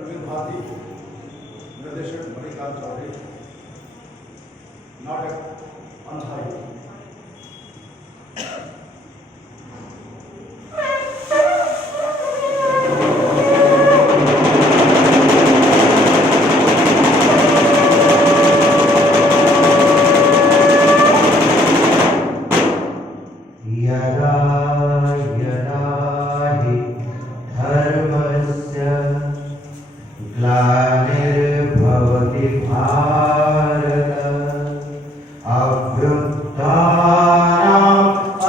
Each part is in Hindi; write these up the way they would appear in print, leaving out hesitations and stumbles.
भारती, निर्देशक मणिकांत चौधरी, नाटक अंधा युद्ध। यदा यदा हि धर्मस्य ग्लानिर्भवति भारत अभ्युत्थानम्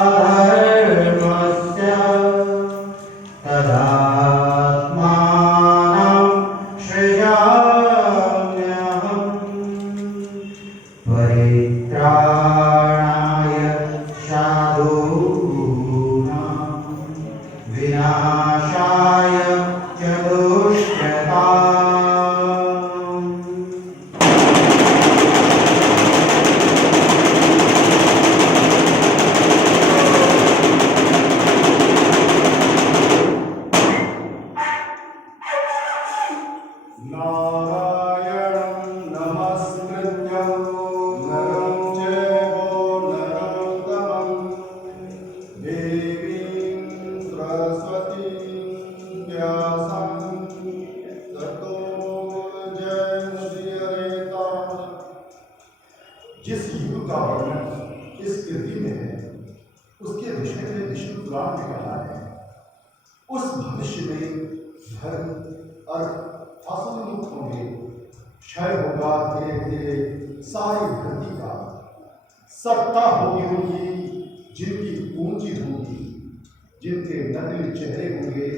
अधर्मस्य तदात्मानं सृजाम्यहम् परित्राणाय साधूनां विनाशाय च दुष्कृताम्। नारायणं नमस्कृत्य नरं चैव नरोत्तमं देवीं सरस्वतीं व्यासं ततो जयमुदीरयेत्। जिस युग का वर्णन इस कृति में है उसके विषय में विष्णु पुराण में कहा है। उस भविष्य में धर्म अर्थ असंयुक्त होंगे, क्षय होगा धीरे धीरे सारी धरती का। सत्ता होगी उनकी जिनकी पूंजी होगी, जिनके नकली चेहरे होंगे,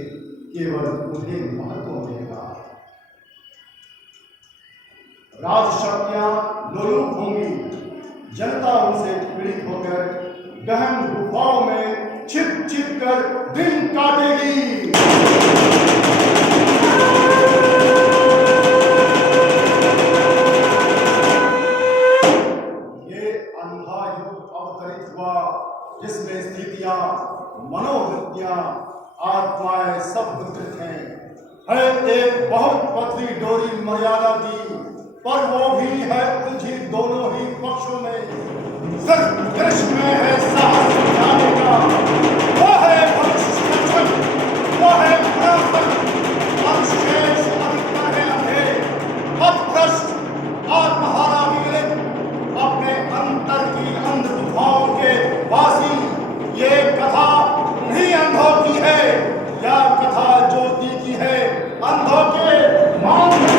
केवल उन्हें महत्व मिलेगा। राजशक्तियां लोलुप होंगी, जनता उनसे पीड़ित होकर गहन गुफाओं में छिप छिप कर दिन काटेगी। अवतरित हुआ जिसमें स्थितियां, मनोवृत्तियां, आत्माएं सब विकृत हैं। है एक बहुत पतली डोरी मर्यादा की, पर वो भी है उलझी दोनों ही पक्षों में। सिर्फ कृष्ण में है साहस जाने का, वो है भविष्य दर्शन, वो है पराक्रम। अवशेष अधिकता है अंधे, पथभ्रष्ट, आत्महारा विगलित, अपने अंतर की अंध गुफाओं के वासी। ये कथा उन्हीं अंधों की है, या कथा ज्योति की है अंधों के मान में।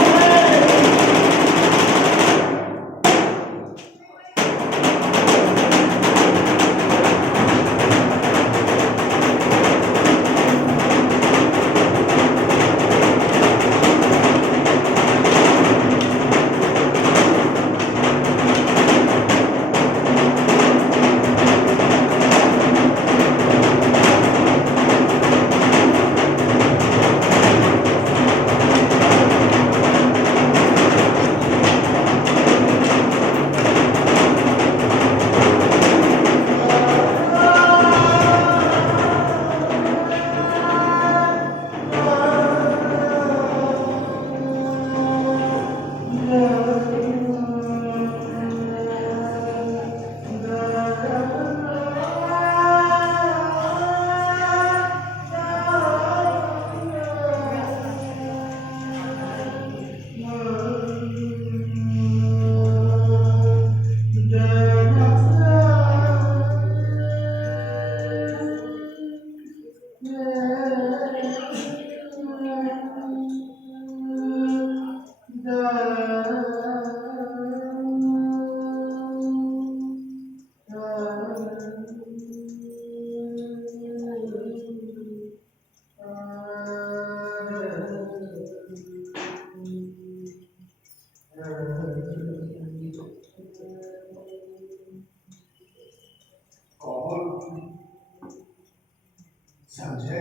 समझे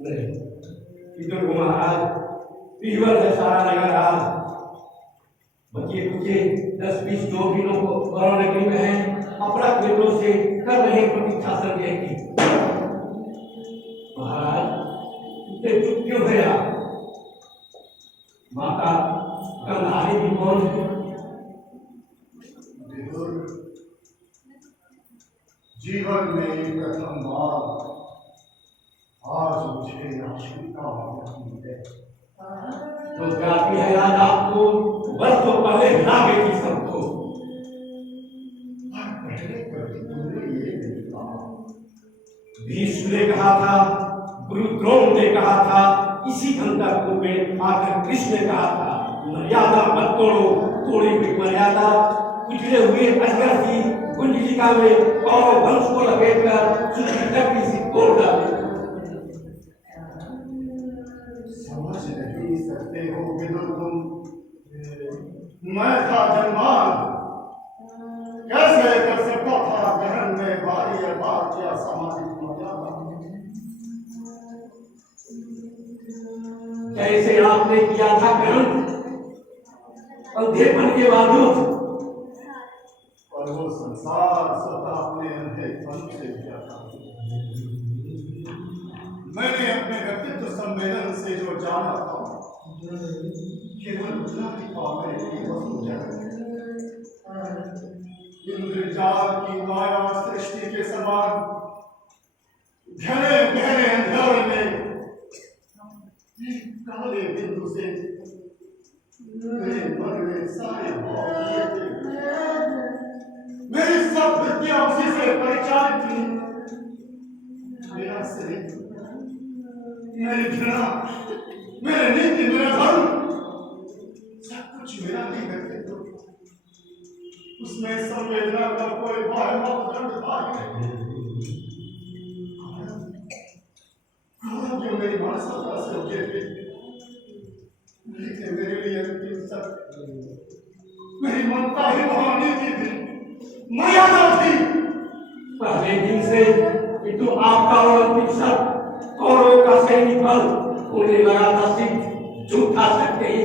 नहीं? इधर को महाराज पीवर है सारा नगर आज। बच्चे कुचे 10-20 जोगिनों को बरौने के में हैं, अपना पेटों से कर रहे प्रतीक्षा संदेह की। महाराज इतने चुप क्यों है आप? माता गंधारी भी कौन है? विदुर, जीवन में प्रथम बार आज मुझे आशंका होती है। तो जाती है आज आपको वर्षों पहले हिला गई थी सबको। पहले कभी तुमने ये नहीं कहा। भीष्म ने कहा था, गुरु द्रोण ने कहा था, इसी अंतरपुर में आकर कृष्ण ने कहा था, मर्यादा मत तोड़ो, तोड़ी हुई मर्यादा उजड़े हुए अजगर की कुंडलिका में कौरव वंश को लपेटकर सुंदर सी तोड़ डाली। समझ नहीं सकते हो विदुर तुम। मैं था जन्मान, कैसे कर सकता था ग्रहण में बारी या बार क्या सामाजिक मर्यादा। कैसे आपने किया था ग्रहण अंधेपन के बावजूद, और वो संसार स्वतः अपने अंधेपन से किया था। मैंने अपने व्यक्तित्व सम्मेलन से जो जाना था केवल उतना ही पावे की वस्तु जगत इंद्रजाल की माया सृष्टि के समान घने गहरे अंधेरे में एक काले बिंदु से मेरे मन में सारे भाव किए थे। मेरी सब वृत्तियां उसी से परिचालित थी। मेरा शरीर, मेरी घृणा, मेरे नीति, मेरा धर्म, सब कुछ मेरा ही व्यक्तित्व। उसमें संवेदना का कोई बाह्य मापदंड था ही नहीं। जो मेरी मानसिकता से उठे थे, लेकिन मेरे लिए अंतिम सत्य मेरी ममता ही महानीति थी, मर्यादा थी। पहले दिन से कि तुम आपका और अंतिम सत्य कौरव का सैनिक बल होने लगा था। सिर्फ झूठा सकते ही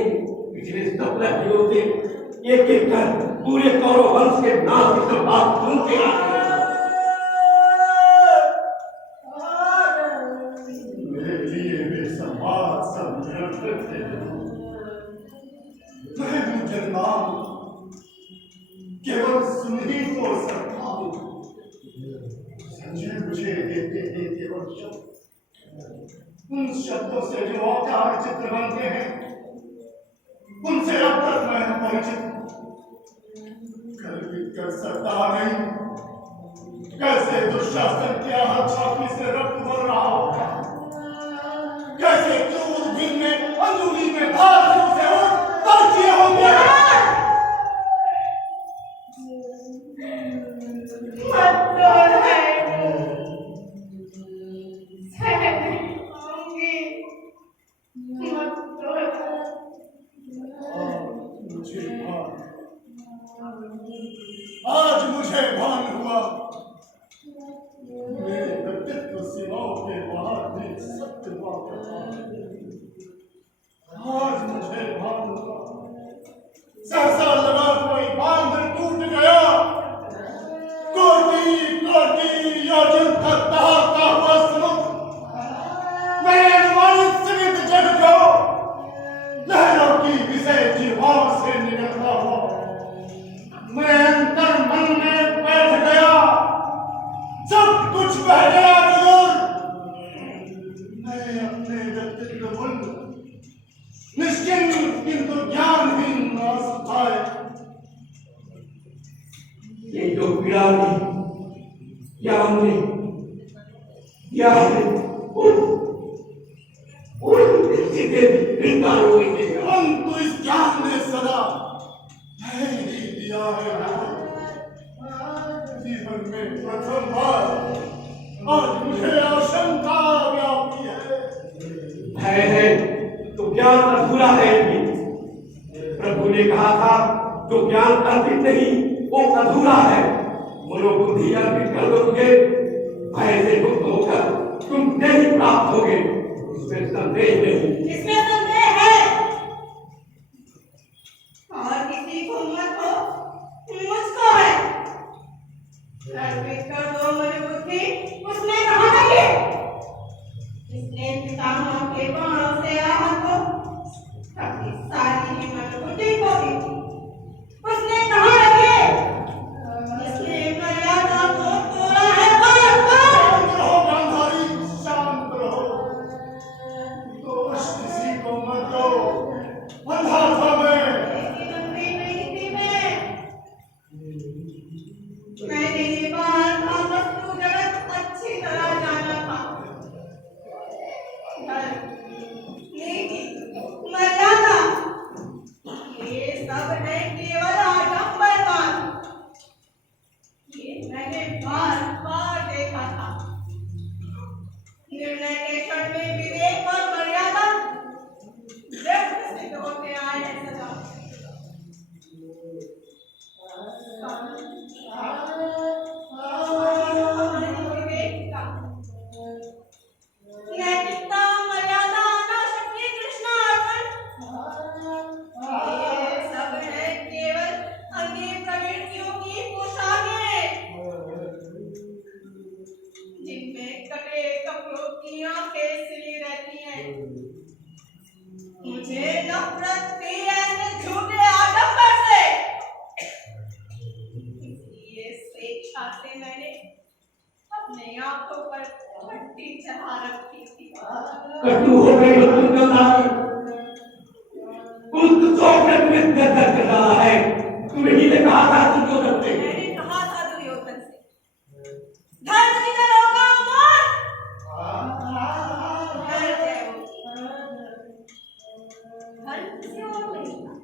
पिछले 17 दिनों से एक एक कर पूरे कौरव वंश के नाम की सब बात सुनते आ रहे हैं। मेरे लिए वे संवाद सब निरर्थक थे। मैं हूँ जन्मान, केवल सुन ही तो सकता हूँ। संजय मुझे देते हैं केवल शब्द, उन शब्दों से जो औकार चित्र बनते हैं, उनसे अब तक मैं अपरिचित हूँ। कल्पित कर सकता नहीं कैसे दुशासन के हर छाती से रक्त बन रहा होगा, कैसे क्रूर दिन में अंगुली में धार से उठ किए होंगे। आज मुझे भान हुआ मेरे व्यक्तित्व सीमाओं के बाहर भी सत्य बात था। आज मुझे भान हुआ सहसा लगा कोई बांध टूट गया। कोटि कोटि योजन तक दहाता हुआ समुद्र मेरे अनुमानित सीमित जग को लहरों की विषय जीवाओं से निकलता हुआ मैं अंतर मन में बैठ गया। सब कुछ बह गया मैं अपने व्यक्तित्व मूल्य निश्चिंत किंतु ज्ञानहीन नासुखाए। ये जो पीड़ा ने क्या हमने क्या है परंतु इस ज्ञान ने सदा नहीं दिया है। जीवन में प्रथम बार आज मुझे आशंका व्यापी है तो ज्ञान अधूरा है। प्रभु ने कहा था जो ज्ञान अर्पित नहीं वो अधूरा है। मनोबुद्धि अर्पित कर दोगे भय से मुक्त होकर तुम नहीं प्राप्त होगे, इसमें संदेह नहीं। इसमें संदेह है और किसी को मत हो, मुझको है। अर्पित कर दो मनोबुद्धि, उसने कहा नहीं इसने पितामह के बाणों से आहत हो अपनी सब है केवल आडंबरवाद। ये मैंने बार बार देखा था। निर्णय के क्षण में विवेक और मर्यादा व्यक्त सिद्ध होते आए हैं सदा। विवेकिका, नैतिकता, मर्यादा, अनासक्ति, तृष्णा, अर्पण, ये सब है केवल अन्य प्रवृत्तियों की पोशाकें, जिनमें कटे कपड़ों की आंखें सिली रहती हैं। मुझे नफरत थी ऐसे झूठे आडंबर से। इसलिए स्वेच्छा से मैंने अपने आंखों पर पट्टी चढ़ा रखी थी। कटु हो गई हो तुम गंधारी। उस चौकट में दर्द कर रहा है। तुम्हें ही ने कहा था दुर्योधन से। मैंने कहा था दुर्योधन से, धर्म किधर होगा अमर? धर्म जय हो। धर्म किसी और नहीं था।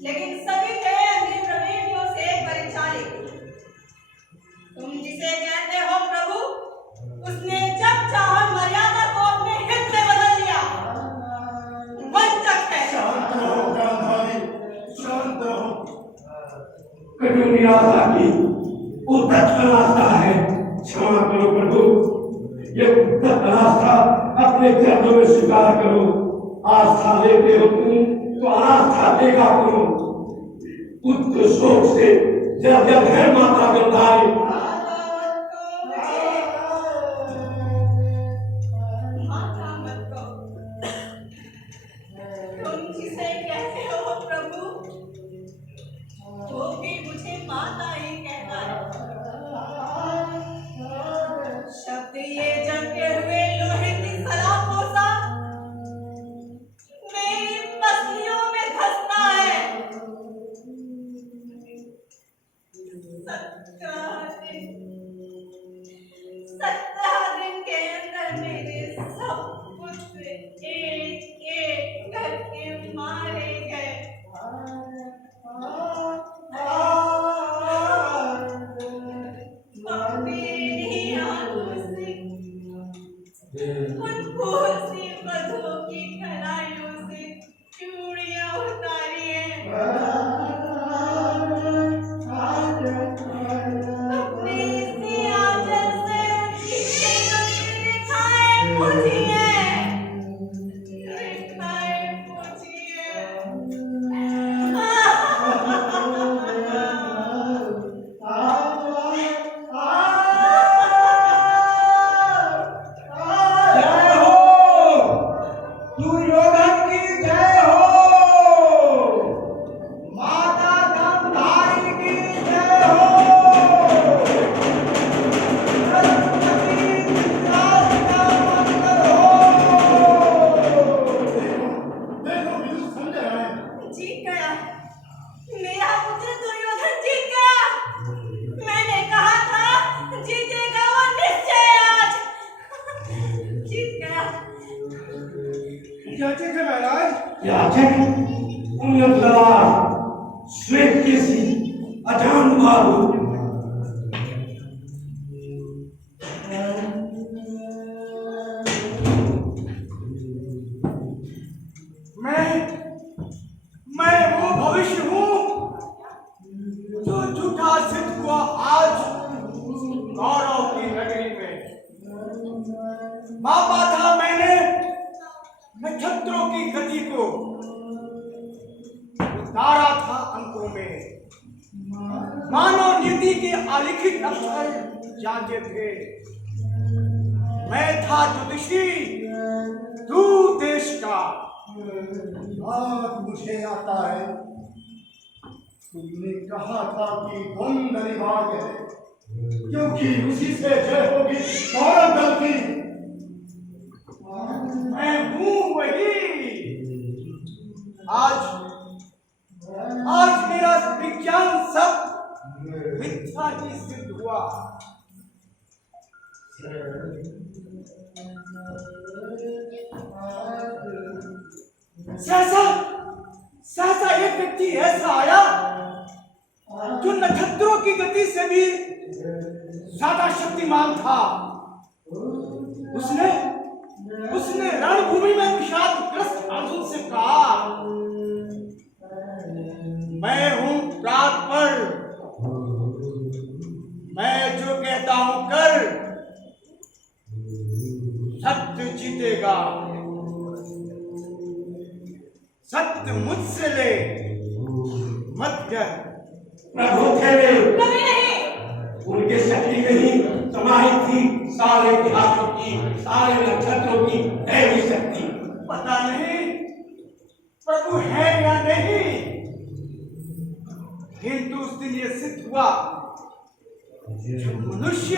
लेकिन सभी थे अन्य प्रवृत्तियों से परिचालित। तुम जिसे कहते हो प्रभु, उसने जब चाहा मर्यादा को अपने हित में बदल लिया। वंचक है। शांत रहो गांधारी, शांत रहो। कटु निराशा की उद्धत अनास्था है। क्षमा करो प्रभु। ये उद्धत अनास्था अपने चरणों में स्वीकार करो। आस्था लेते हो तुम तो अनास्था देगा करो। पुत्र शोक से जब जब है माता गंधारी। माता मत कहो। तुम जिसे कहते हो प्रभु, वो भी मुझे माता ही कहता है। शब्द ये जमते हुए लोहे की सलाखों सा मेरी पसलियों में धंसता है। सत्रह दिन के अंदर मेरे सब पुत्र एक एक करके मारे गए। अपनी आंखों से उन भूसी बधुओं की कलाइयों से चूड़ियां उतारी हैं। अपने इसी आंचल से उनकी चेहरे दिखाए पूछी है। दिखाए पूछी जय हो दुर्योधन की, जय हो माता गंधारी की, जय हो सरस्वती विद्यास का मंगल हो। देखो विदुर संजय आए। जीत गया। मेरा पुत्र दुर्योधन जीत गया। मैंने कहा था जीतेगा वो निश्चय आज। जीत गया। क्या चीज है महाराज? याचक उन्नत ललाट श्वेत केसी अजान बाहु। मैं वो भविष्य हूँ जो झूठा सिद्ध हुआ आज गौरव की नगरी में। मापा था मैंने नक्षत्रों की गति को, उतारा था अंकों में। मानो नीति के अलिखित अक्षर जागे थे। मैं था ज्योतिषी दूर देश का। आज मुझे आता है, तुमने कहा था कि द्वंद अनिवार्य है, क्योंकि उसी से जय होगी कौरव दल की। मैं हूँ वही। आज मेरा विज्ञान सब मिथ्या ही सिद्ध हुआ। सहसा सहसा एक व्यक्ति ऐसा आया जो नक्षत्रों की गति से भी ज्यादा शक्तिमान था। उसने उसने रणभूमि में विषादग्रस्त अर्जुन से कहा, मैं हूं रात पर, मैं जो कहता हूं कर, सत्य जीतेगा, सत्य मुझसे ले, मत कर। प्रभु थे वे, कभी नहीं। उनके शक्ति में ही समाहित थी सारे इतिहासों की, सारे नक्षत्रों की दैवी शक्ति। पता नहीं प्रभु है या नहीं, किंतु उस दिन ये सिद्ध हुआ, जो मनुष्य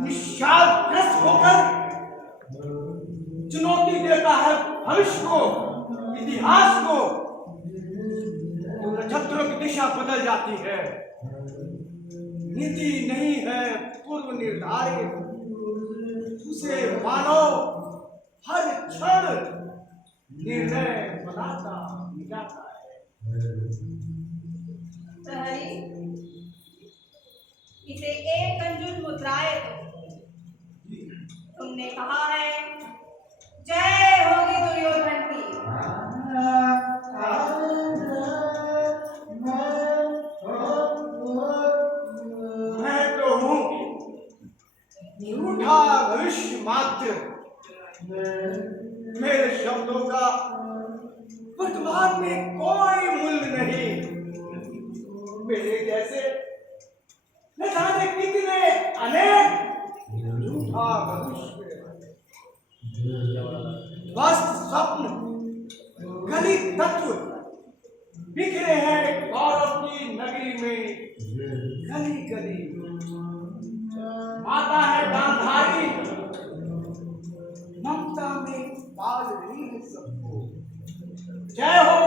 निषादग्रस्त होकर चुनौती देता है भविष्य को, इतिहास को, तो नक्षत्रों की दिशा बदल जाती है। नीति नहीं है पूर्व निर्धारित, उसे मानो हर क्षण निर्णय बनाता जाता है। प्रहरी, इसे एक कंजुल मुद्राएं दो। तुमने कहा है जय होगी दुर्योधन की। मैं तो हूँ झूठा भविष्य मात्र, मेरे शब्दों का वर्तमान में कोई मूल्य नहीं। मेरे जैसे न जाने कितने अनेक झूठा भविष्य, वास्तव स्वप्न, गलित तत्व बिखरे हैं गौरव की नगरी में, गली गली। माता है गांधारी, ममता में पाल रही है सबको। जय हो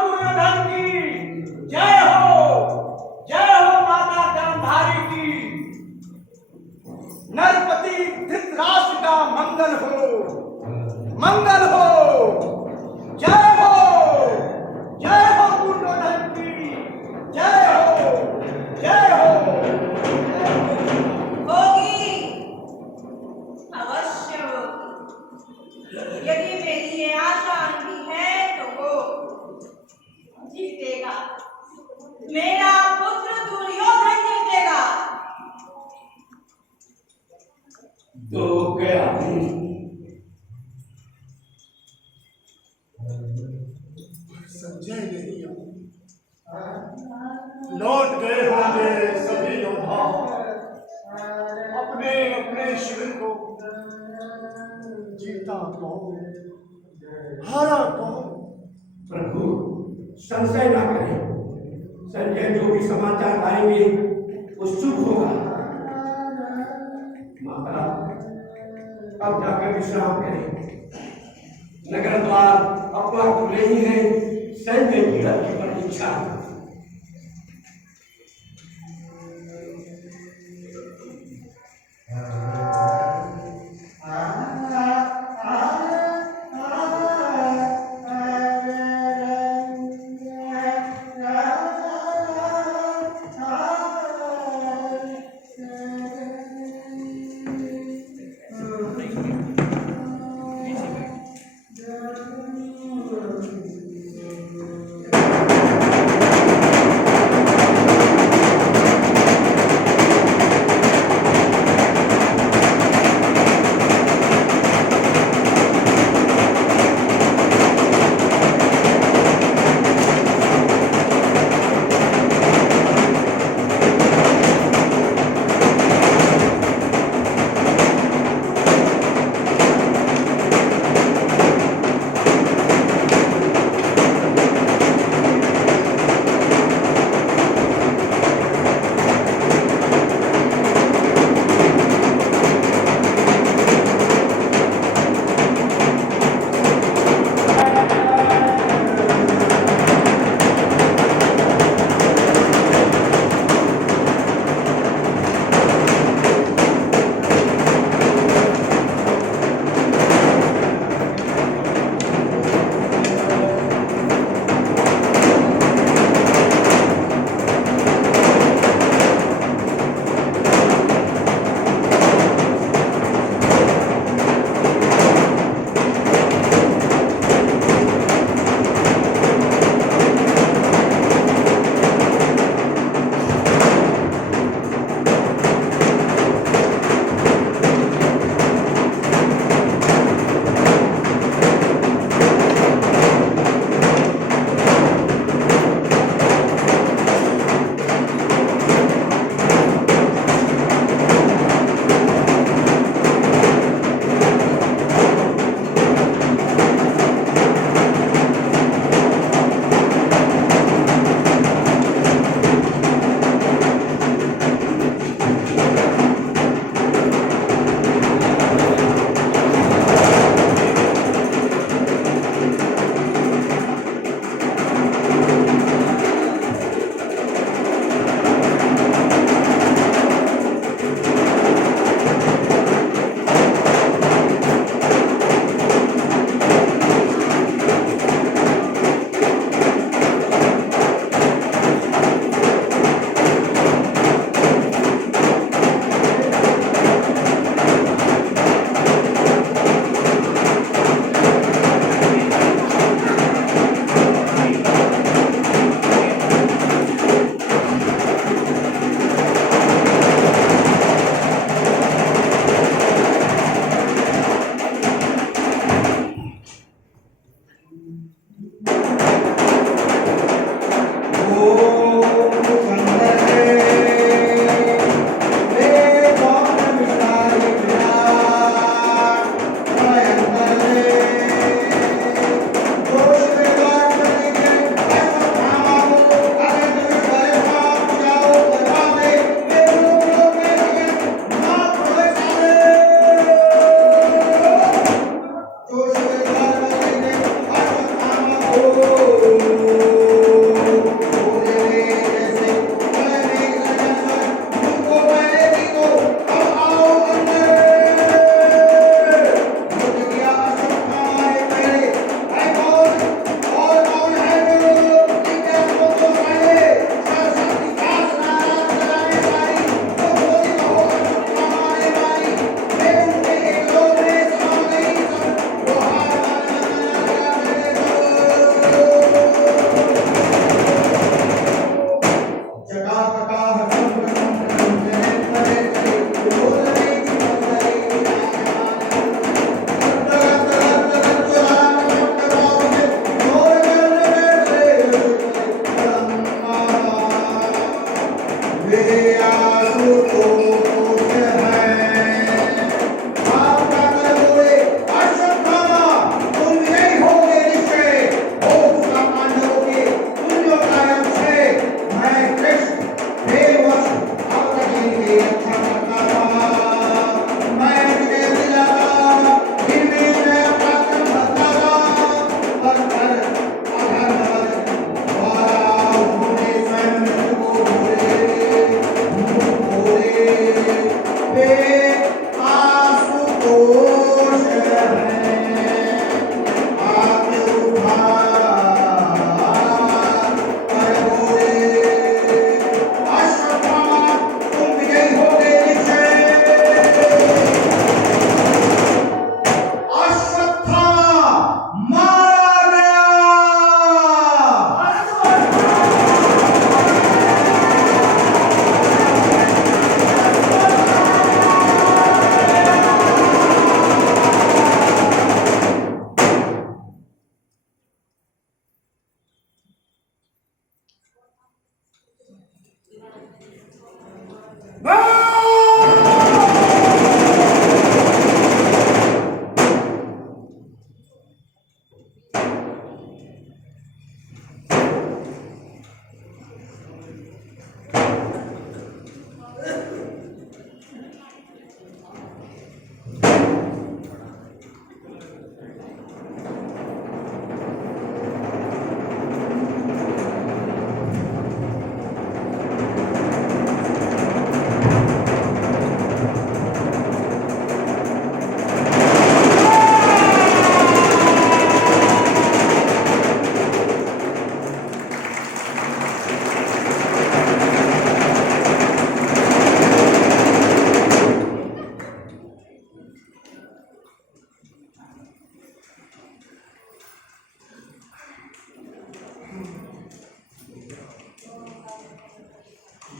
दुर्योधन की, जय हो माता गांधारी की। नरपति धृतराष्ट्र का मंगल हो, जय हो दुर्योधन की, जय हो। होगी, अवश्य होगी। यदि मेरी ये आशा अंधी है तो वो जीतेगा, मेरा पुत्र दुर्योधन जीतेगा। तो गया संजय नहीं लौट गए होंगे सभी योद्धा अपने अपने शिविर को। जीता कहो, हारा कहो। प्रभु संशय ना करें, संजय जो भी समाचार आएंगे वो शुभ होगा। माता अब जाकर विश्राम करें, नगर द्वार अपना खुले ही है, संजय की रथ की प्रतीक्षा।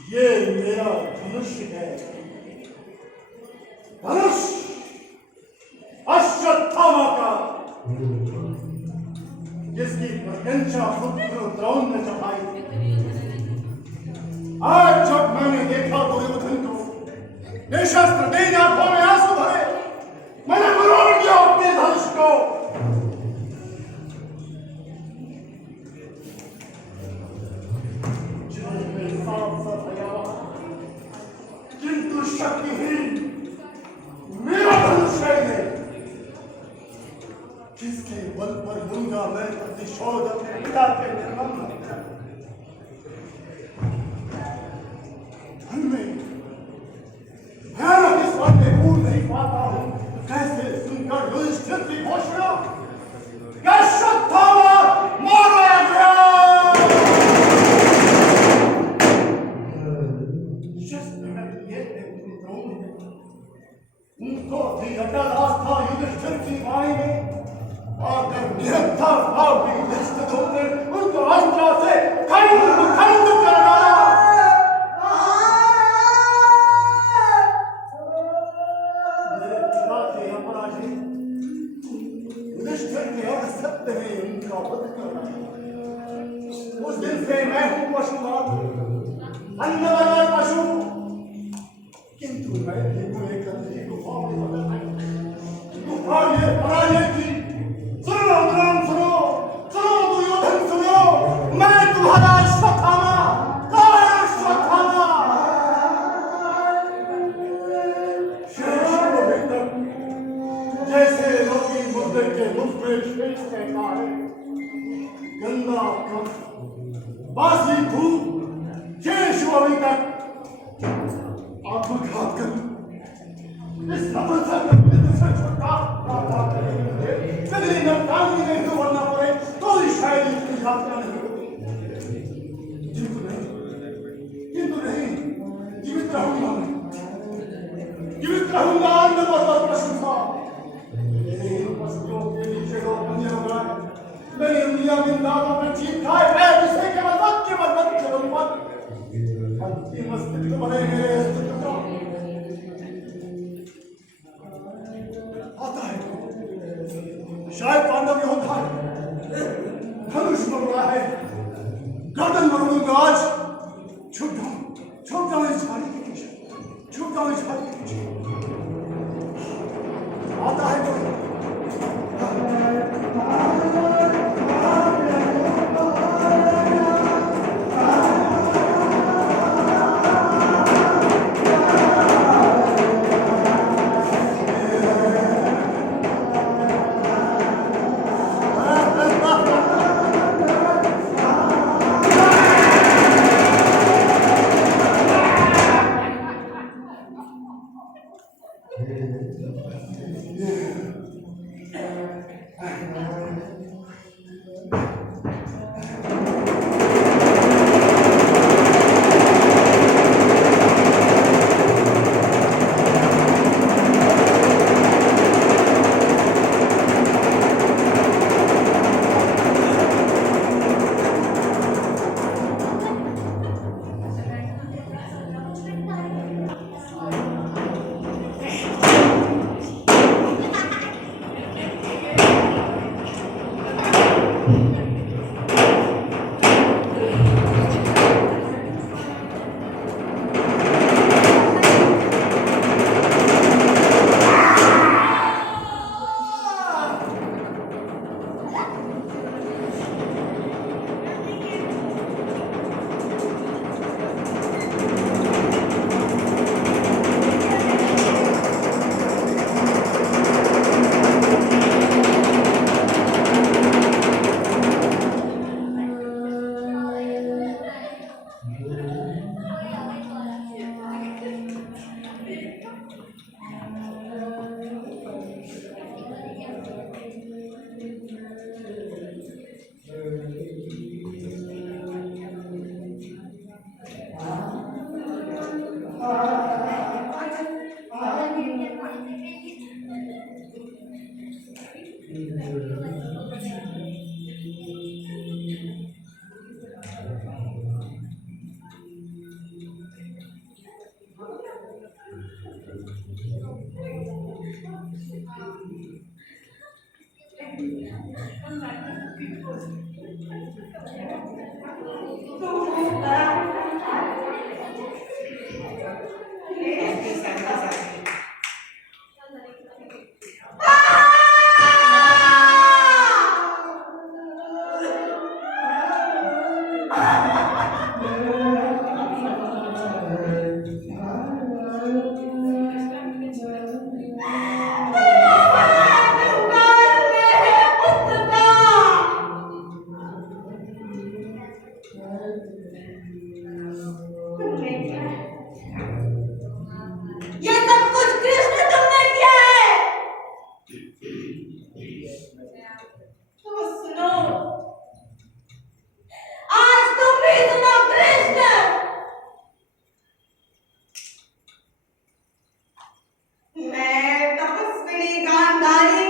ये मेरा धनुष है, धनुष अश्वत्थामा का, जिसकी प्रशंसा पुत्र द्रोण ने चढ़ाई। आज जब मैंने देखा दुर्योधन को निशस्त्र तीन आंखों में आंसू भरे, मैंने मरोड़ दिया अपने धनुष को। किंतु शक्तिहीन मेरा धनुष है, जिसके बल पर लूंगा मैं प्रतिशोध अपने पिता के निर्मम धन में भयानक इस बात में भूल नहीं पाता हूं। कैसे सुनकर युधिष्ठिर की घोषणा कि अश्वत्थामा मारा गया, उनको भी अटल आस्था युधिष्ठिर की वाणी में और निरंतर भाव भी युधिष्ठिर होकर उनको अस्त्रों से खंड खंड कर डाला। मेरे पिता के अपराधी युधिष्ठिर के असत्य में उनका वध करना, उस दिन से मैं हूं पशुपात, अन्न वाला पशु, किंतु मैं एक अंधी गुफा में बदल गुफा ये पराजय की। सुनो द्रोण, सुनो सुनो दुर्योधन, सुनो, मैं तुम्हारा अश्वत्थामा, कौन अश्वत्थामा? शेष को भीतर जैसे रोगी मुर्दे के मुख में शेष कहता है, गंगा कफ बासी धूप शेष अभी तक आत्मघात कर इस नपुंसक से छुटकारा प्राप्त करेंगे। यदि नरकांगी नहीं तो बनना पड़े तो शायद इसकी यात्रा नहीं होगी। किंतु नहीं, जीवित रहूंगा मैं, जीवित रहूंगा। अन्न पर प्रशंसा पशुओं के नीचे लोग बंधे हो गए, मेरी उंगलियां बिंदाओं में चीख खाए गए, जिससे केवल वक्त चलूंगा। अंतिम अस्तित्व बने मेरे अस्तित्व का आता है, शायद पांडव योद्धा है, धनुष मरोड़ा है, गर्दन मरोड़ूंगा आज। छुप जाओ इस झाड़ी के पीछे, छुप जाओ इस झाड़ी के पीछे। आता है कोई ये सब कुछ कृष्ण तुमने किया है। तो सुनो, आज तुम भी सुनो कृष्ण। मैं तपस्विनी गांधारी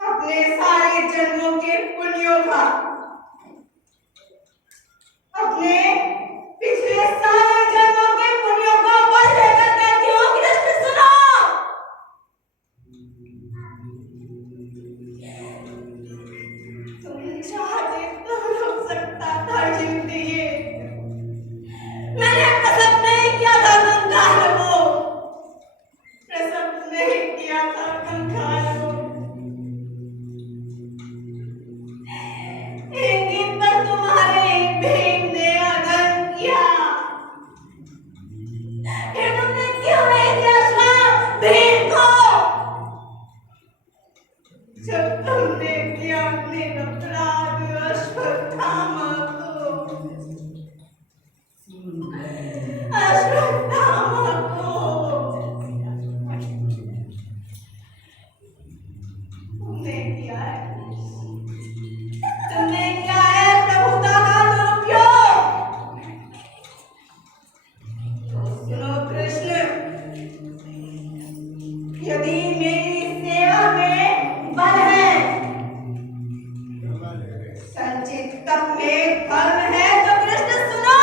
अपने सारे जन्मों के पुण्यों का, अपने पिछले सारे जन्मों के पुण्यों का बल लेकर कहती हूँ कृष्ण सुनो। तुम चाहते तो हो सकता था जिंदगी, मैंने प्रसव नहीं किया था कंकाल को, प्रसव नहीं किया था कंकाल को। इंगित पर तुम्हारे भीम ने आदर किया, फिर तुमने क्यों नहीं दिया श्राप भीम को? जब तुमने किया अपने अपराध अश्वत्थामा को, अश्वत्थामा को तुमने किया है, तुमने किया है प्रभुता का दुरुपयोग। तो सुनो कृष्ण, यदि मेरी सेवा में बल है, संचित तप में धर्म है, तो कृष्ण सुनो।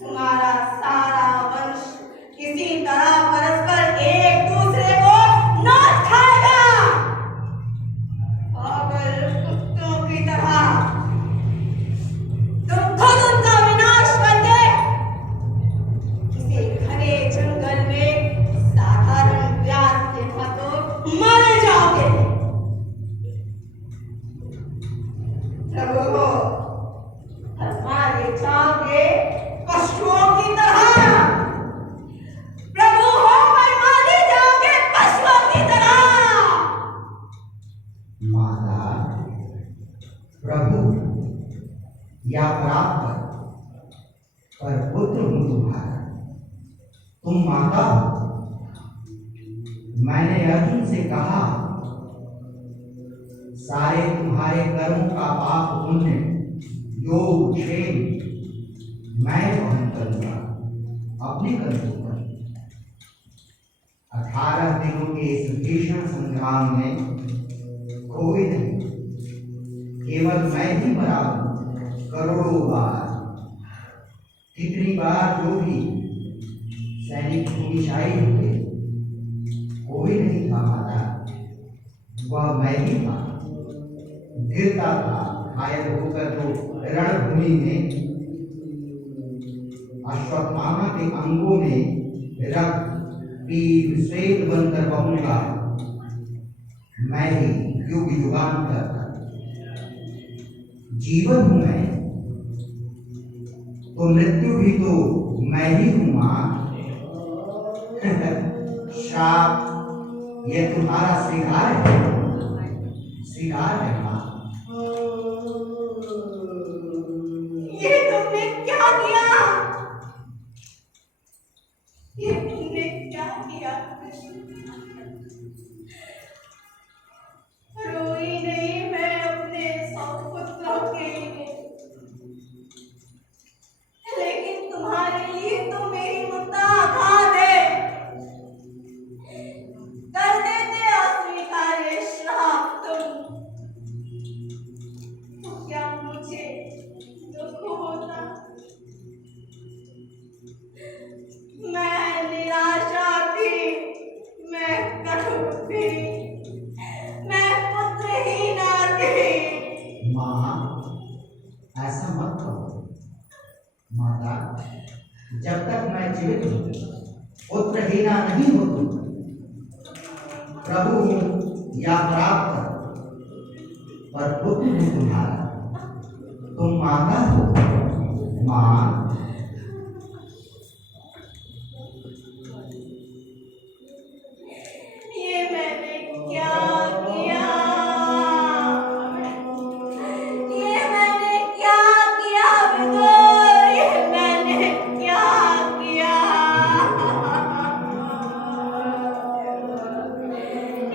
तुम्हारा सारा वंश किसी तरह परस्पर एक दूसरे को नोच खाएगा, पागल कुत्तों की तरह तुम खुद उनका विनाश करके किसी घने जंगल में साधारण व्यास के हाथों मारे जाओगे। प्रभु हो, मारे जाओगे पशुओं की तरह। प्रभु हो, पर मारे जाओगे पशुओं की तरह। माता, प्रभु या प्राप्त पर पुत्र हूं तुम्हारा, तुम माता हो। मैंने अर्जुन से कहा, सारे तुम्हारे कर्मों का पाप पुण्य योग क्षेम मैं वहन करूंगा अपने कंधों पर। 18 दिनों के इस भीषण संग्राम में कोई नहीं, केवल मैं ही मरा हूं करोड़ों बार। कितनी बार जो भी सैनिक भूमिशाही हुए, कोई नहीं था माता, वह मैं ही था। गिरता था घायल होकर तो रणभूमि में, अश्वत्थामा के अंगों में रक्त पीर श्वेत बनकर बहूंगा मैं ही युग युगांतर। जीवन हूं मैं तो मृत्यु भी तो मैं ही हूं मां। श्राप ये तुम्हारा स्वीकार है, स्वीकार है मां। ये तुमने क्या किया? ये तुमने क्या किया? रोई नहीं मैं अपने 100 पुत्रों के लिए, लेकिन तुम्हारे लिए तो मेरी ममता आघात है। कर देते अस्वीकार्य श्राप तुम, तो क्या मुझे दुख होता? जब तक मैं जीवित हूँ पुत्रहीना नहीं होती। प्रभु हूँ या प्राप्त पर पुत्र हूँ तुम्हारा। तुम मांगा हो मां। ये मैंने क्या किया? ये मैंने क्या किया विदुर? ये मैंने क्या किया?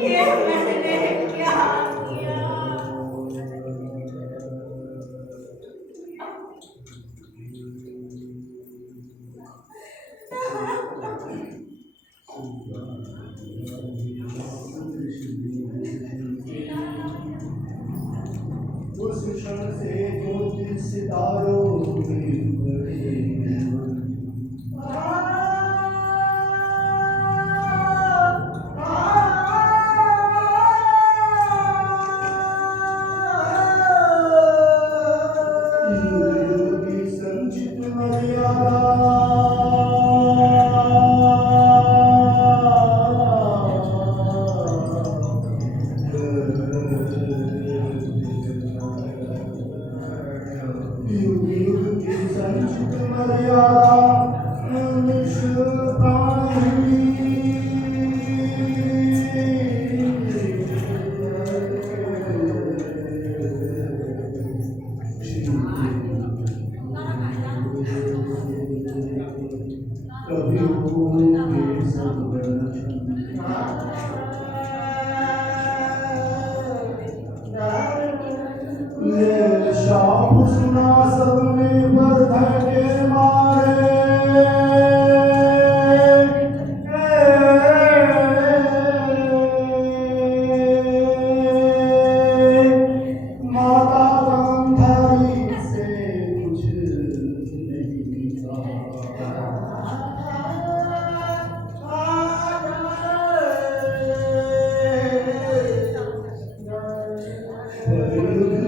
ये मैंने क्या किया? उस क्षण से ज्योति सितारों में बड़ी। संचित शाम सुना सबने बरधर के मारे। माता गांधारी से कुछ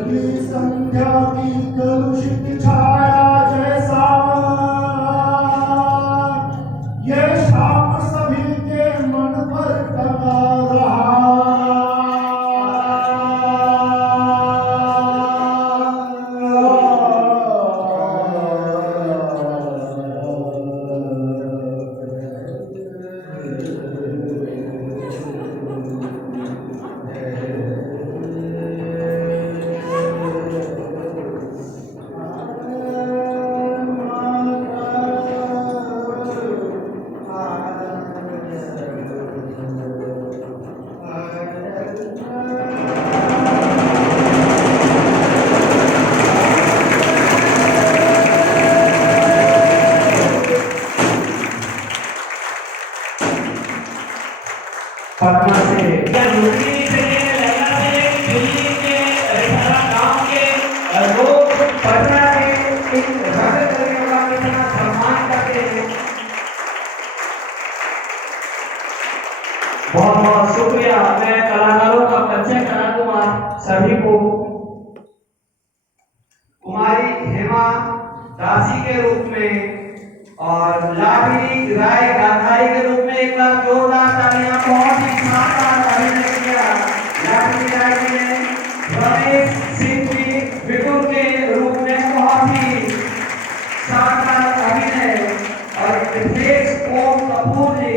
नहीं संध्या की कलुषित छाया जैसा ये शाप सभी के मन पर टंगा पटना से या यूपी से लखनऊ से दिल्ली के हरियाणा गांव के लोग पटना के एक रंग करने वाले का सम्मान करते हैं। बहुत बहुत शुक्रिया। मैं कलाकारों का परिचय करा दूंगा सभी को। कुमारी हेमा दासी के रूप में और लाडली राय गांधारी के रूप में एक बार जोरदार तालियां। बहुत ही शानदार अभिनय किया लाडली राय जी ने। रमेश सिंह जी विदुर के रूप में बहुत ही शानदार अभिनय। और रितेश ओम कपूर जी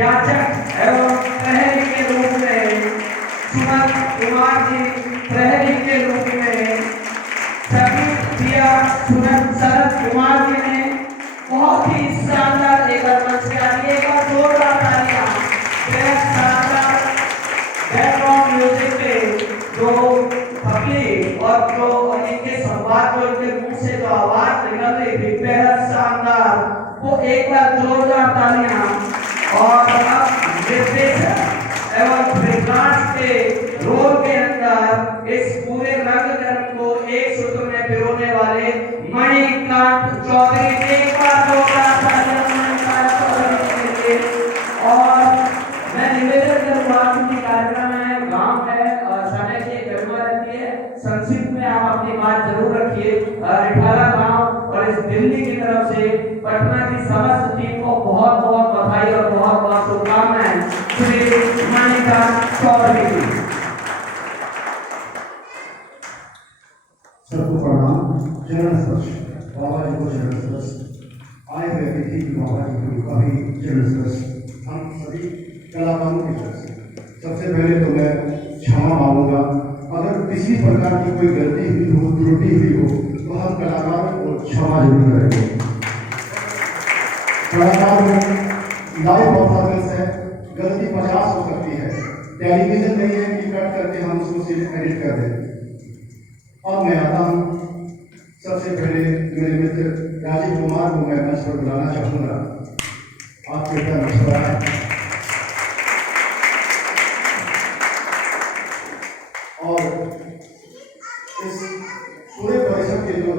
याचक एवं प्रहरी के रूप में। सुमन कुमार जी प्रहरी के रूप में। सभी दिया सुमन शरद कुमार जी ने बहुत ही शानदार एक मंच के आगे एक बार जोरदार तालियां। शानदार बैकग्राउंड म्यूजिक पे जो थपली और जो इनके संवाद जो इनके मुंह से जो आवाज निकल रही थी बेहद शानदार, वो एक बार जोरदार तालियां। और अब निर्देशक एवं विकास के रोल के अंदर इस पूरे रंगकर्म को एक सूत्र में पिरोने वाले मणिकांत चौधरी एक बार जोरदार तालियां मणिकांत चौधरी के लिए। और मैं निवेदन करूंगा क्योंकि कार्यक्रम है, गांव है और समय की गड़बड़ रहती है, संक्षिप्त में आप अपनी बात जरूर रखिए। रिठाला गांव और इस दिल्ली की तरफ से पटना घटना की समस्त टीम को बहुत बहुत बधाई और बहुत बहुत शुभकामनाएं। श्री मानिका चौधरी जी। सबको प्रणाम। चरण स्पर्श बाबा जी को चरण स्पर्श, आए हुए अतिथि की बाबा जी को भी चरण स्पर्श, हम सभी कलाकारों की तरफ से सबसे पहले तो मैं क्षमा मांगूंगा अगर किसी प्रकार की कोई गलती हुई हो, त्रुटि हुई हो, तो हम कलाकारों को क्षमा जरूर करेंगे। कलाकार लाइव परफॉर्मेंस है, गलती 50 हो सकती है, टेलीविजन नहीं है कि कट करके हम उसको सिर्फ एडिट कर दें। अब मैं आता हूँ, सबसे पहले मेरे मित्र राजीव कुमार को मैं मंच पर बुलाना चाहूँगा। आप कृपया मंच पर आए और इस पूरे परिषद के जो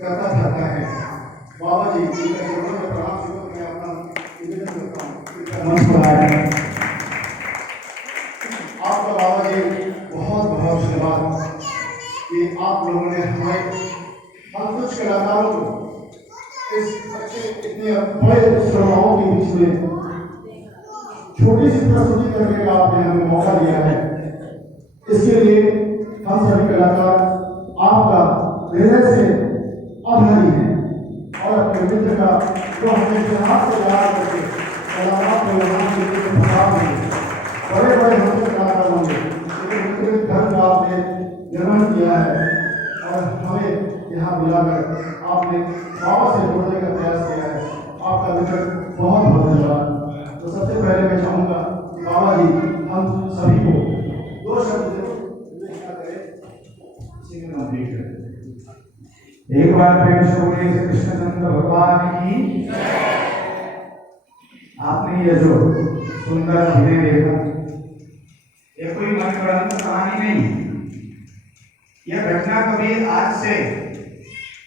कर्ता धर्ता है बाबा जी उनका चरणों में प्रणाम पूर्वक मैं अपना निवेदन करता हूँ, कृपया मंच पर आए। आपका बाबा जी बहुत बहुत धन्यवाद कि आप लोगों ने हम कुछ कलाकारों को इस अच्छे इतने बड़े श्रोताओं के बीच में छोटी सी प्रस्तुति करने का आपने हमें मौका दिया है। इसके लिए हम सभी कलाकार आपका हृदय से आभारी हैं और अपने मित्र का जो हमें हाथ से याद करके कलाकार को यहाँ के प्रभाव देंगे, बड़े बड़े हमसे कलाकार होंगे, लेकिन घर का आपने निर्माण किया है और हमें यहाँ बुलाकर आपने बाबा से जोड़ने का प्रयास किया है। आपका मित्र बहुत बहुत धन्यवाद। तो सबसे पहले मैं चाहूँगा कि बाबा जी हम सभी को दो शब्द कंप्लीट करें। एक बार प्रेम से बोलिए श्री कृष्णचंद्र भगवान की। आपने ये जो सुंदर अभिनय देखा, ये कोई मनगढ़ंत कहानी नहीं। यह घटना कभी आज से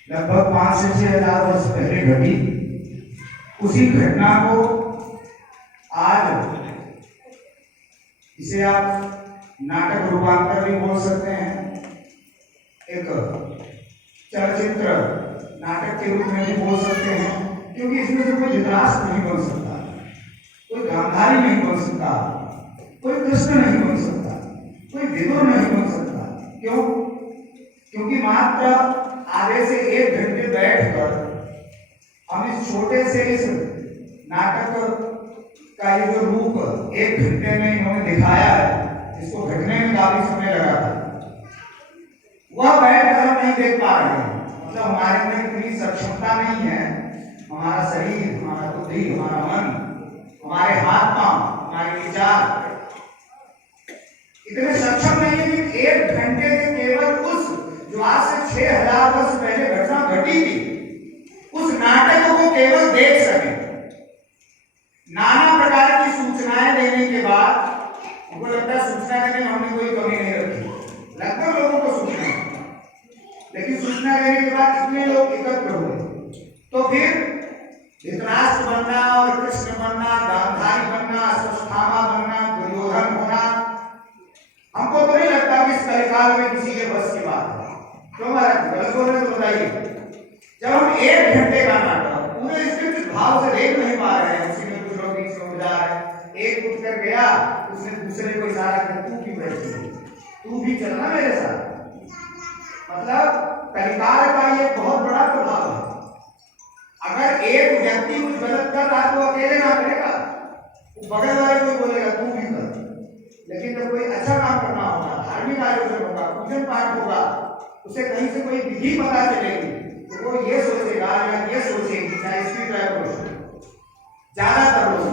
लगभग 5 से 6 हजार वर्ष पहले घटी। उसी घटना को आज इसे आप नाटक रूपांतर भी बोल सकते हैं, एक चलचित्र नाटक के रूप में भी बोल सकते हैं, क्योंकि इसमें से कोई धृतराष्ट्र नहीं बन सकता, कोई गांधारी नहीं बन सकता, कोई कृष्ण नहीं बन सकता, कोई विदुर नहीं बन सकता। क्यों? क्योंकि मात्र आधे से 1 घंटे बैठकर हम इस छोटे से इस नाटक का ये जो रूप 1 घंटे में इन्होंने दिखाया है, इसको घटने में काफी समय लगा था। वह बैठकर हम नहीं देख पा रहे हैं, मतलब हमारे में इतनी सक्षमता नहीं है, हमारा शरीर, हमारा बुद्धि, हमारा मन, हमारे हाथ पांव, हमारे विचार इतने सक्षम नहीं है कि 1 घंटे में केवल उस जो आज से 6000 वर्ष पहले घटना घटी थी उस नाटक को केवल देख सके। नाना प्रकार की सूचनाएं देने के बाद उनको लगता है सूचना देने में हमने कोई कमी नहीं रखी, लगभग लोगों को सूचना, लेकिन सूचना देने के बाद इतने लोग एकत्र हुए, तो फिर धृतराष्ट्र बनना और कृष्ण बनना, गांधारी बनना, अश्वत्थामा बनना, दुर्योधन होना, हमको तो नहीं लगता कि इस कलिकाल में किसी के बस की बात है। क्यों महाराज गलत बोल रहे तो बताइए। जब हम 1 घंटे का नाटक पूरे स्क्रिप्ट भाव से देख नहीं पा रहे हैं, उसी में कुछ लोग बीच में जा रहे हैं, एक उठ कर गया, उसने दूसरे को इशारा किया, तू क्यों बैठी है, तू भी चलना मेरे साथ। मतलब कलिकाल का ये बहुत बड़ा प्रभाव है। अगर एक व्यक्ति कुछ गलत कर रहा है तो अकेले ना करेगा, बगल वाले कोई बोलेगा तू भी कर। लेकिन जब कोई अच्छा काम करना होगा, धार्मिक आयोजन होगा, पूजन पाठ होगा, उसे कहीं से कोई विधि पता चलेगी तो वो ये सोचेगा या ये सोचेगी, चाहे स्क्रिप्ट राइटर हो, ज्यादातर लोग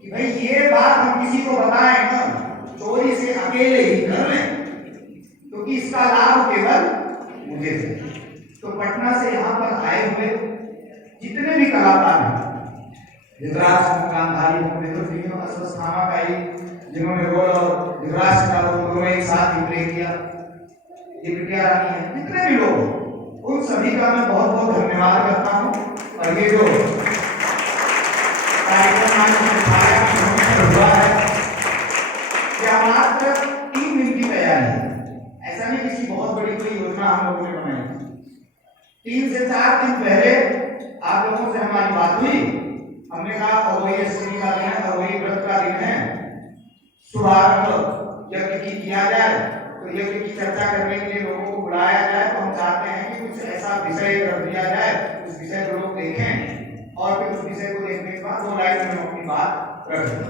कि भाई ये बात हम किसी को बताएं ना, चोरी से अकेले ही कर लें, क्योंकि इसका लाभ केवल मुझे है। तो पटना से यहाँ पर आए हुए जितने भी कलाकार हैं, धृतराष्ट्र, गांधारी, विदुर, अश्वत्थामा का ही जिन्होंने रोल और धृतराष्ट्र का रोल दोनों एक साथ ही प्ले किया, ये बिटिया रानी है, जितने भी लोग, उन सभी का मैं बहुत बहुत धन्यवाद करता हूँ। और ये जो कार्यक्रम आज हुआ है, क्या मात्र 3 दिन की तैयारी है, ऐसा नहीं किसी बहुत बड़ी कोई योजना हम लोगों ने बनाई। 3 से 4 दिन पहले आप लोगों से हमारी बात हुई, हमने कहा और वही अष्टमी का दिन है और वही व्रत का दिन है, शुभारंभ यज्ञ की किया जाए। तो यज्ञ की चर्चा करने के लिए लोगों को बुलाया जाए। तो हम चाहते हैं कि कुछ ऐसा विषय रख दिया जाए, उस विषय को लोग देखें और फिर उस विषय को देखने के बाद 2 लाइन में अपनी बात रखें।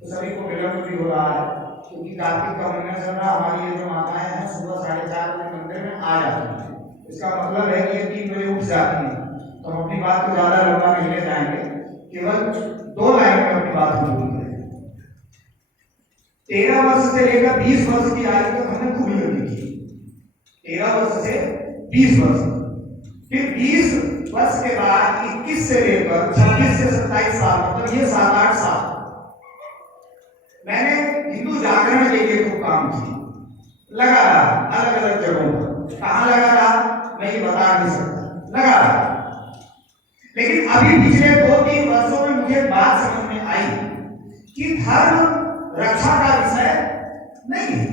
तो सभी को विलंब भी हो रहा है क्योंकि कार्तिक का महीना चल रहा। हमारी ये जो माताएं हैं सुबह 4:30 बजे मंदिर में आ जाती हैं। इसका मतलब है कि ये 3 बजे उठ जाती हैं। तो हम अपनी बात को ज्यादा लंबा नहीं ले जाएंगे, केवल 2 लाइन में अपनी बात पूरी करें। 13 वर्ष से लेकर 20 वर्ष की आयु तक हमने खूब यज्ञ की। 13 वर्ष से 20 वर्ष, फिर 20 वर्ष के बाद 21 से लेकर 26 से 27 साल, मतलब ये 7-8 साल मैंने हिंदू जागरण के लिए खूब काम किया। लगा रहा अलग अलग जगहों पर, कहाँ लगा रहा मैं ये बता नहीं सकता, लगा रहा। लेकिन अभी पिछले 2-3 वर्षों में मुझे बात समझ में आई कि धर्म रक्षा का विषय नहीं है।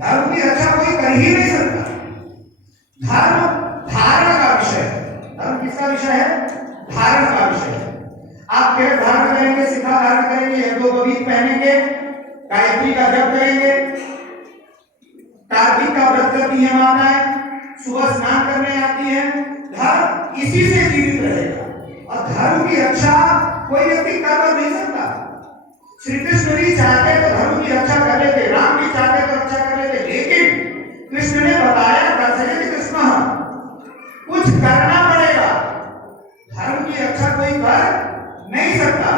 धर्म की रक्षा कोई कर ही नहीं सकता। धर्म धारण का विषय है। धर्म किसका विषय है? धारण का विषय है। आप पेड़ धारण करेंगे, सिक्का धारण करेंगे, यज्ञोपवीत पहनेंगे, गायत्री का जप करेंगे, कार्तिक का व्रत करती है माताएं, सुबह स्नान करने आती है। धर्म इसी से जीवित रहेगा और धर्म की रक्षा कोई व्यक्ति कर नहीं सकता। श्री कृष्ण भी चाहते तो धर्म की रक्षा कर लेते, राम भी चाहते तो रक्षा कर लेते, लेकिन कृष्ण ने बताया कर्तव्य कृष्ण कुछ करना पड़ेगा। धर्म की रक्षा कोई कर नहीं सकता,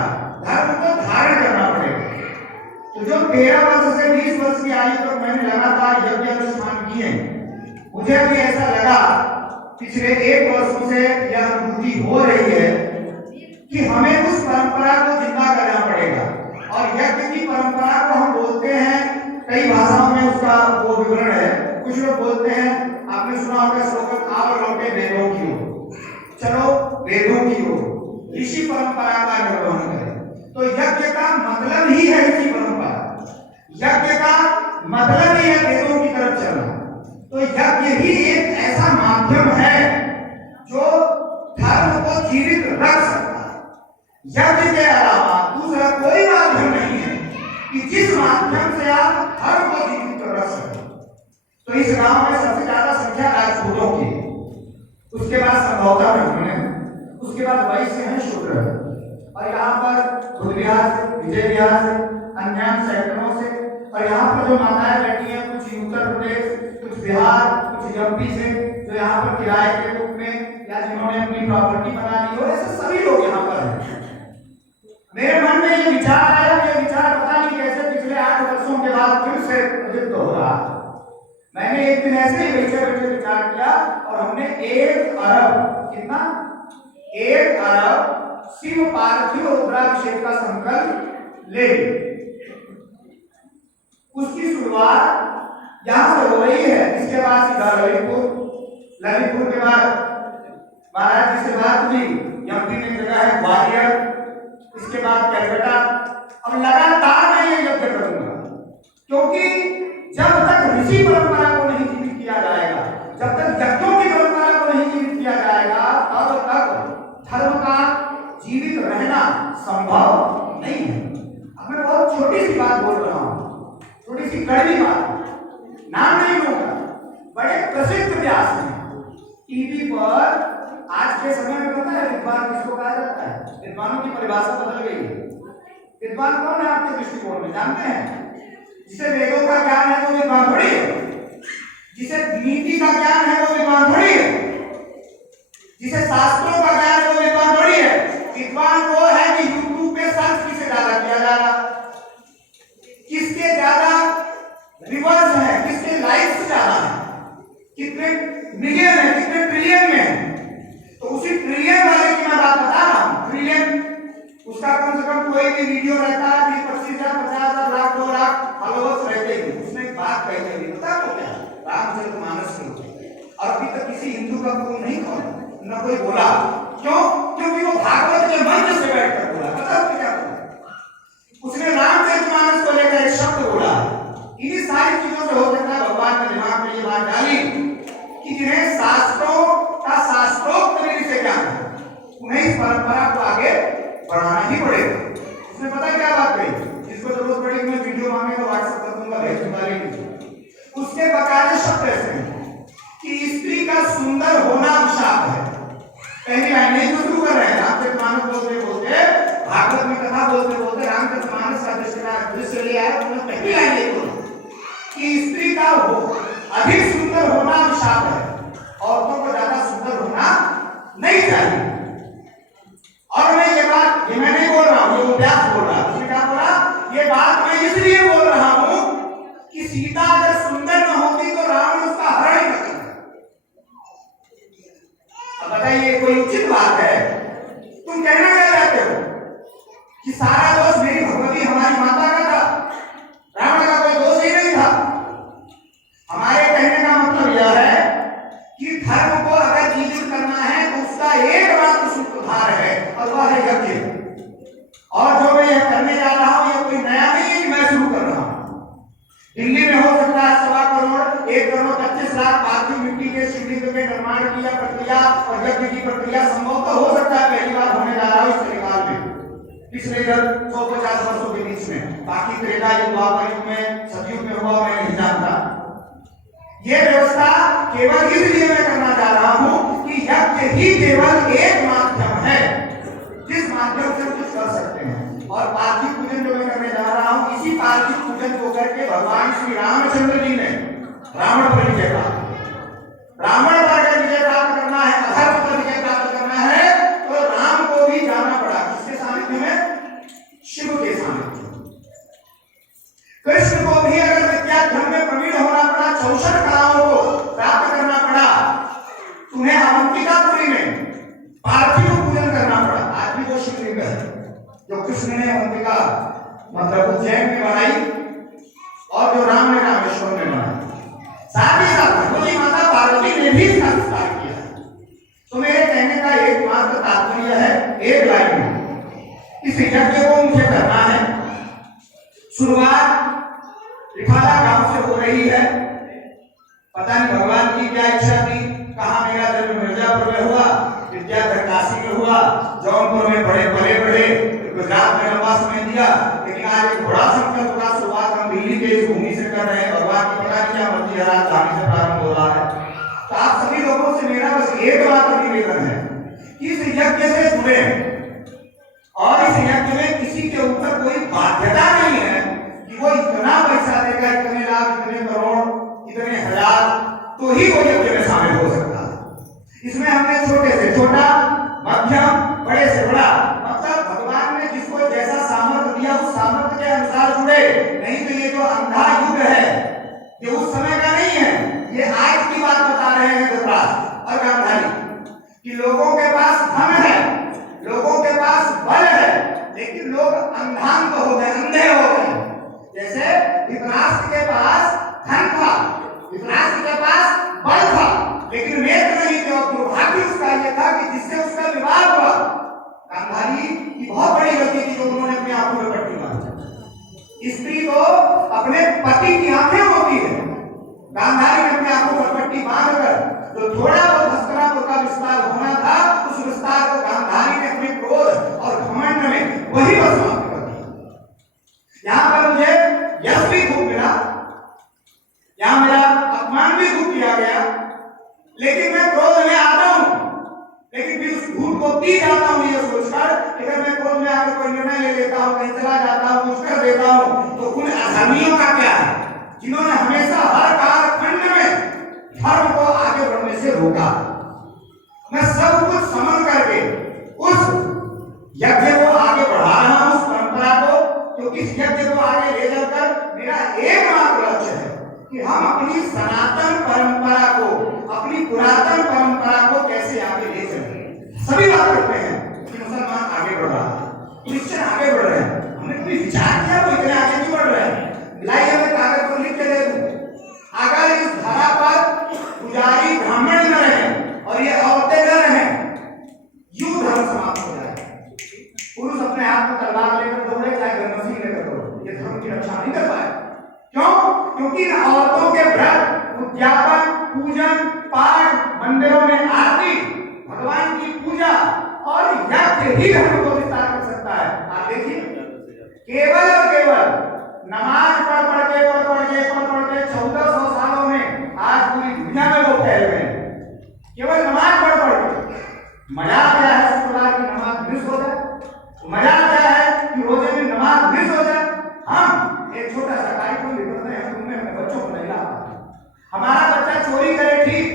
धर्म को धारण करना पड़ेगा। तो जो 13 वर्ष से 20 वर्ष की आयु तक मैंने लगातार यज्ञ अनुष्ठान किए, मुझे भी ऐसा लगा पिछले 1 वर्षों से यह अनुभूति हो रही है कि हमें उस परंपरा को जिंदा करना पड़ेगा। और यज्ञ की परंपरा को हम बोलते हैं, कई भाषाओं में उसका वो विवरण है। कुछ लोग बोलते हैं, आपने सुना होगा स्लोगन, आओ लौटे वेदों की ओर, चलो वेदों की ओर, ऋषि परंपरा का निर्वहन करें। तो यज्ञ का मतलब ही है ऋषि परंपरा, यज्ञ का मतलब ही है वेदों की तरफ चलना। तो यज्ञ ही एक ऐसा माध्यम है जो धर्म को जीवित रख सकता है। यज्ञ के अलावा दूसरा कोई माध्यम नहीं है कि जिस माध्यम से आप धर्म को जीवित रख सकें। तो इस गांव में सबसे ज्यादा संख्या राजपूतों की, उसके बाद संभवतः ब्राह्मण, उसके बाद वैश्य हैं, शूद्र है। और यहाँ पर बुध विहार से, विजय विहार से, अन्य सेक्टरों से, और यहाँ पर जो माताएं बैठी हैं कुछ उत्तर प्रदेश, कुछ बिहार, कुछ यूपी से, जो यहाँ पर किराए के रूप में या जिन्होंने अपनी प्रॉपर्टी बना ली हो, ऐसे सभी लोग यहाँ पर हैं। मेरे मन में ये विचार आया, ये विचार पता नहीं कैसे पिछले 8 वर्षों के बाद फिर से प्रदीप्त हो रहा है। मैंने एक दिन ऐसे ही बैठे बैठे विचार किया और हमने 1 अरब, कितना? 1 अरब शिव पार्थिव रुद्राभिषेक का संकल्प ले लिया। उसकी शुरुआत यहां से हो रही है। इसके बाद सीधा ललितपुर के बाद महाराज जी से बात हुई, एमपी में जगह है ग्वालियर, इसके बाद कलकत्ता। अब लगातार मैं ये यज्ञ करूंगा क्योंकि जब तक ऋषि परंपरा को नहीं जीवित किया जाएगा, जब तक यज्ञों की परंपरा को नहीं जीवित किया जाएगा, तब तक धर्म का जीवित रहना संभव नहीं है। अब मैं बहुत छोटी सी बात बोल रहा हूँ, थोड़ी सी कड़वी बात, नाम नहीं लूंगा। बड़े प्रसिद्ध व्यास हैं टीवी पर। आज के समय में पता है विद्वान किसको कहा जाता है? विद्वानों की परिभाषा बदल गई है। विद्वान कौन है आपके दृष्टिकोण में, जानते हैं? जिसे वेदों का ज्ञान है वो विद्वान थोड़ी है, जिसे नीति का ज्ञान है वो विद्वान थोड़ी है, जिसे शास्त्रों का ज्ञान है वो विद्वान थोड़ी है। विद्वान वो है कि यूट्यूब पे सर्च किसे ज्यादा किया जा रहा, किसके ज्यादा व्यूअर्स है, किसके लाइक्स ज्यादा है, कितने मिलियन है, कितने ट्रिलियन में है। तो उसी ट्रिलियन वाले की मैं बात बता रहा हूं। ट्रिलियन उसका कम से कम कोई भी वीडियो रहता है 20-25,000, 50,000, लाख, 2 लाख फॉलोअर्स रहते ही। उसने एक बात कही थी, पता है क्या? रामचरितमानस के ऊपर। और अभी तक किसी हिंदू का मुंह नहीं खोला, न कोई बोला। क्यों? क्योंकि वो भागवत के मंच से बैठकर बोला। पता है क्या बोला? उसने रामचरितमानस को लेकर एक शब्द बोला। इन्हीं सारी चीजों से हो सकता है भगवान ने दिमाग में ये बात डाली कि जिन्हें शास्त्रों का शास्त्रोक्त विधि से ज्ञान है, उन्हें इस बढ़ाना ही पड़ेगा। उसने पता है क्या बात कही, जिसको जरूरत पड़ेगी मैं वीडियो मांगेगा व्हाट्सएप कर दूंगा, भेज दूंगा। उसके बकायदे शब्द ऐसे हैं कि स्त्री का सुंदर होना अभिशाप है। पहली लाइन नहीं तो शुरू कर रहे हैं, रामचरितमानस बोलते बोलते, भागवत में कथा बोलते बोलते रामचरितमानस का दृश्य ले आया। उन्होंने पहली लाइन ये बोली कि स्त्री का अधिक सुंदर होना अभिशाप है, औरतों को ज्यादा सुंदर होना नहीं चाहिए। और मैं ये मैं नहीं बोल रहा हूं, ये व्यास बोल रहा है। उसने क्या बोला, ये बात मैं इसलिए बोल रहा हूं कि सीता अगर सुंदर न होती तो रावण उसका हरण ही करता। अब बताइए कोई उचित बात है? तुम कहना क्या चाहते हो कि सारा दोष मेरी भगवती हमारी माता का था, रावण का कोई दोष ही नहीं था? हमारे कहने का मतलब यह है कि धर्म को अगर जीवित करना है तो उसका एकमात्र सूत्रधार है और वह है यज्ञ। और जो मैं यह करने जा रहा हूं यह कोई नया नहीं है कि मैं शुरू कर रहा हूं। दिल्ली में हो सकता है 1.25 करोड़ 1 करोड़ 25 लाख पार्थिव मिट्टी के शिवलिंग के निर्माण की या प्रक्रिया और यज्ञ की प्रक्रिया संभव तो हो सकता है, पहली बार होने जा रहा है इस कलिकाल में, पिछले 150 वर्षों के बीच में। बाकी त्रेता युग, द्वापर युग में, सतयुग में हुआ मैं नहीं जानता। ये व्यवस्था केवल इसलिए मैं करना चाह रहा हूं कि यज्ञ ही केवल एक माध्यम है जिस माध्यम से कुछ कर सकते हैं। और पार्थिव पूजन जो मैं करने जा रहा हूं, इसी पार्थिव पूजन को करके भगवान श्री रामचंद्र जी ने रावण पर विजय प्राप्त, रावण पर विजय प्राप्त करना है, अधर्म पर विजय प्राप्त करना है, तो राम को भी जाना पड़ा किसके सानिध्य में? शिव के सानिध्य। कृष्ण को भी अगर विद्याधर्म में प्रवीण होना पड़ा, 64 कलाओं को प्राप्त करना पड़ा, तुम्हें अवंतिकापुरी में पार्थिव पूजन करना पड़ा। आज भी वो शिवलिंग है जो कृष्ण ने अवंतिका मतलब उज्जैन में बनाई और जो राम ने रामेश्वर में बनाई। साथ ही साथ भगवती माता पार्वती ने भी इसका विस्तार किया। तो मेरे कहने का एकमात्र तात्पर्य है, एक लाइन में, इस यज्ञ को मुझे करना है। शुरुआत रिफाला गांव से हो रही है। पता नहीं भगवान की क्या इच्छा थी, कहा मेरा जन्म मिर्जापुर में हुआ, विद्याधर काशी में हुआ, जौनपुर में बड़े बड़े गुजरात में लंबा समय दिया, लेकिन आज एक बड़ा संकल्प का शुरुआत हम दिल्ली के इस भूमि से कर रहे हैं। भगवान की पता नहीं क्या मर्जी है, राजधानी से प्रारंभ हो रहा है। तो आप सभी लोगों से मेरा बस एक बात निवेदन है कि इस यज्ञ से जुड़े और इस यज्ञ में किसी के ऊपर कोई बाध्यता नहीं है कि वो इतना पैसा देगा, इतने लाख, इतने करोड़, इतने हजार, तो ही वो यज्ञ में शामिल हो सकता है। इसमें हमने छोटे से छोटा, मध्यम, बड़े से बड़ा, मतलब भगवान ने जिसको जैसा सामर्थ्य दिया उस सामर्थ्य के अनुसार जुड़े। नहीं तो ये जो अंधा युग है ये उस समय का नहीं है, ये आज की बात बता रहे हैं धृतराष्ट्र और गांधारी कि लोगों के पास धन है, लोगों के पास बल है, लेकिन लोग अंधांग हो गए, अंधे हो गए। जैसे धृतराष्ट्र के पास धन था, धृतराष्ट्र के पास बल था, लेकिन नेत्र नहीं थे। और दुर्भाग्य उसका यह था कि जिससे उसका विवाह हुआ, गांधारी की बहुत बड़ी गलती थी जो उन्होंने अपनी आंखों में पट्टी मारी। स्त्री तो अपने पति की आंखें होती है, गांधारी ने अपनी आंखों पर पट्टी बांधकर जो थोड़ा बहुत हस्तनापुर का विस्तार होना था, उस विस्तार को गांधारी ने अपने क्रोध और घमंड में वही पर समाप्त कर दिया। यहां पर मुझे यश भी खूब मिला, यहां मेरा अपमान भी खूब किया गया, लेकिन मैं क्रोध में आता हूं, लेकिन फिर उस झूठ को पी जाता हूं ये सोचकर कि अगर मैं क्रोध में आकर कोई निर्णय ले लेता हूं, कहीं चला जाता हूं, कुछ कर देता हूं, तो उन अधर्मियों का क्या है जिन्होंने हमेशा हर कालखंड में धर्म को आगे बढ़ने से रोका। मैं सब कुछ समझ करके उस यज्ञ को आगे बढ़ा रहा हूं, उस परंपरा को, क्योंकि इस यज्ञ को आगे ले जाकर मेरा एकमात्र लक्ष्य है कि हम अपनी सनातन परंपरा को, अपनी पुरातन परंपरा को कैसे आगे ले चलें। सभी बात करते हैं कि मुसलमान आगे बढ़ रहा है, क्रिश्चियन आगे बढ़ रहे हैं, हमने कोई विचार किया वो इतने आगे क्यों बढ़ रहे हैं? लाइए मैं कागज पर लिख के दे दूं, अगर इस धरा पर पुजारी ब्राह्मण न रहे और ये औरतें न रहे, यूं धर्म समाप्त हो जाए। पुरुष अपने हाथ में तलवार लेकर दौड़े, चाहे गन्नसी लेकर दौड़े, ये धर्म की रक्षा नहीं कर पाए। क्यों? क्योंकि इन औरतों के व्रत, उद्यापन, पूजन, पाठ, मंदिरों में आरती, भगवान की पूजा और यज्ञ ही धर्म को विस्तार कर सकता एक छोटा सा कार्यक्रम भी करते हैं, उनमें अपने बच्चों को नहीं लाते। हमारा बच्चा चोरी करे ठीक,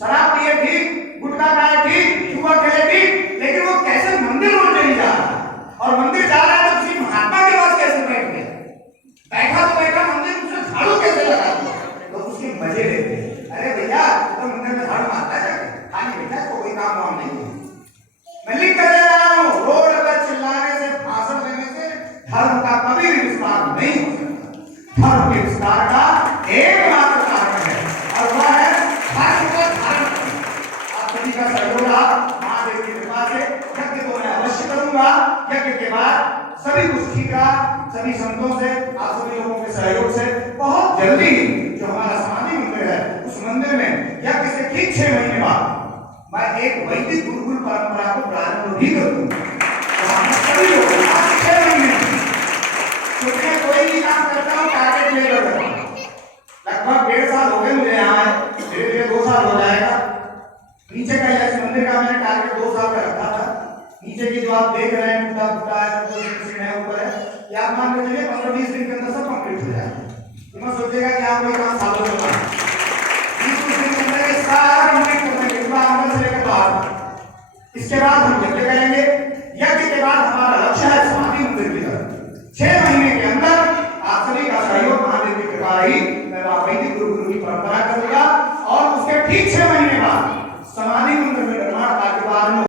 शराब पिए ठीक, गुटखा खाए ठीक, जुआ खेले ठीक, लेकिन वो कैसे मंदिर रोज नहीं जा रहा है, और मंदिर जा रहा है तो किसी महात्मा के पास कैसे बैठ गया, बैठा तो बैठा मंदिर में उसने झाड़ू कैसे लगा दिया, तो उसके मजे लेते हैं। अरे भैया तो मंदिर में झाड़ू मारता है खाली बेटा, तो कोई काम वाम नहीं है। मैं लिख कर दे रहा हूँ, रोड पर चिल्लाने से, भाषण देने से धर्म का कभी भी विस्तार नहीं हो सकता। धर्म के विस्तार का एकमात्र कारण है, और वह है धर्म का धारण करना। आप सभी का सहयोग रहा, महादेव की कृपा से यज्ञ तो मैं अवश्य करूंगा। यज्ञ के बाद सभी कुछ ठीक रहा, सभी संतों से, आप सभी लोगों के सहयोग से बहुत जल्दी जो हमारा समाधि मंदिर है, उस मंदिर में यज्ञ से ठीक 6 महीने बाद मैं एक वैदिक गुरुकुल परंपरा को प्रारंभ भी कर दूंगा। तो हम सभी लोग 6 महीने मैं कोई भी काम करता हूँ टारगेट लेकर करता हूँ। लगभग 1.5 साल हो गए मुझे यहाँ आए, धीरे धीरे 2 साल हो जाएगा। नीचे का इस मंदिर का मैंने टारगेट 2 साल का रखा था। नीचे की जो आप देख रहे हैं टूटा फूटा है, ऊपर है, ये आप मान के चलिए 15-20 दिन के अंदर सब कंप्लीट हो जाएगा। तो मैं सोचेगा कि आप कोई काम सालों में करें, 20 दिन के अंदर ये सारा कंप्लीट कर देंगे, अंदर से लेकर बाहर। इसके बाद हम यज्ञ करेंगे। यज्ञ के बाद हमारा लक्ष्य है समाधि मंदिर की तरफ। 6 महीने के अंदर आप सभी का सहयोग, महादेव की कृपा रही, मैं वैदिक गुरुकुल की परंपरा करूंगा, और उसके ठीक 6 महीने बाद समाधि मंदिर में निर्माण कार्य के बाद